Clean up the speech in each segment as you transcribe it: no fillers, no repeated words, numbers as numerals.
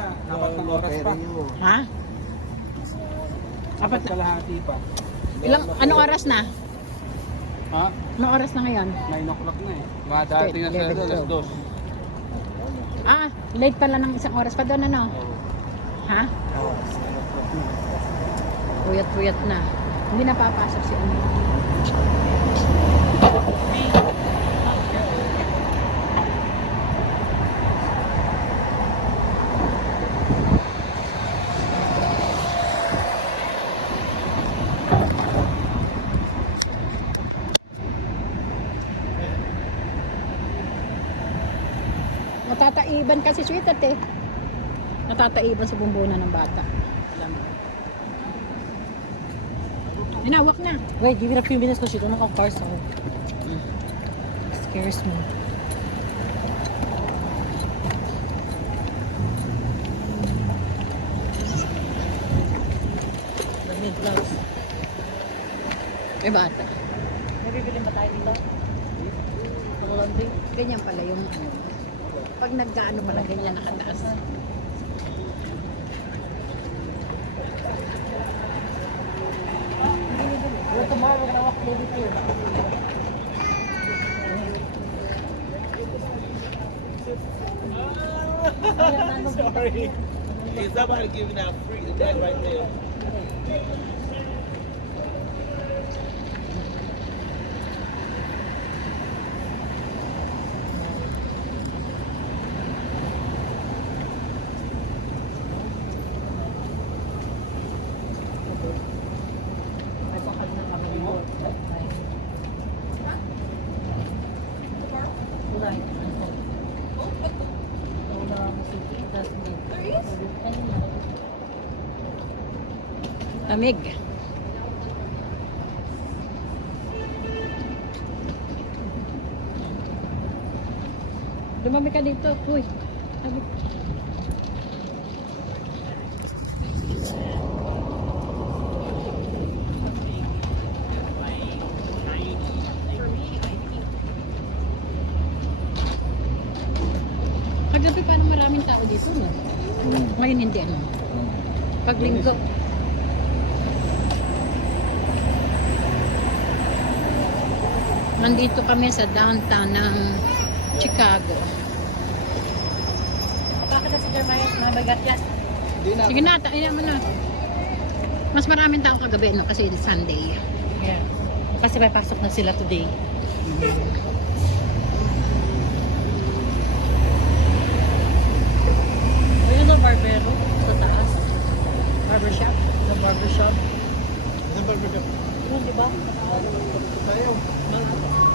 na. Apat na oras pa. Ha? Apat kalahati pa. Anong oras na? Ha? Anong oras na ngayon? 9 o'clock na eh. Mga dating na sila doon, alas 2. Ah, late pala ng isang oras pa doon, ano? Ha? Puyat-puyat na. Hindi na papasok si ano. Natataiban kasi sweetheart eh. Natataiban sa bumbunan ng bata. Alam mo. Hinawak na. Wait, give it a few minutes because you don't know how cars are. Scares me. Need gloves. May bata. May bibilin ba tayo dito? Landing? Ganyan pala yung ano. Pag nagkaano pala, ganyan nakataas. Well, tomorrow we're gonna walk maybe too. Sorry. Is somebody giving out free that right there? Lamig. Dumami ka dito. Uy. Lamig. Paggabi pa maraming tao dito, no? Ngayon hindi, ano? Paglinggo. Nandito kami sa downtown ng Chicago. Bakit na si Jeremiah mabagat yan? Sige na, ayan mo na. Mas maraming tao kagabi, no? Kasi it's Sunday. Yeah. Kasi may pasok na sila today. Ayun na barbero sa taas. Barbershop. Sa barbershop. Sa barbershop. Yun, di ba? Tayo.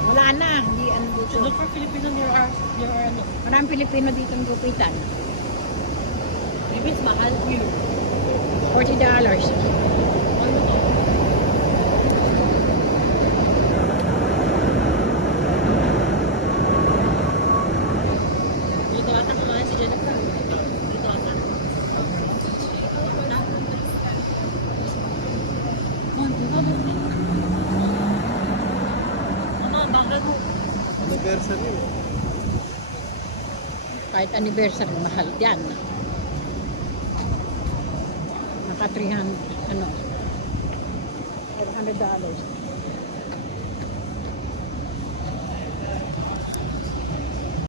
Wala na. Hindi ano dito. Look for Filipino near our ano. Maraming Pilipino dito ang gupitan. Maybe it's mahal here. $40. Ano to? Dito ata kumain si Jennifer. Dito ata. Ano, bakit mo? Anniversary. Kahit anniversary, mahal yan. Naka 300, ano, $500.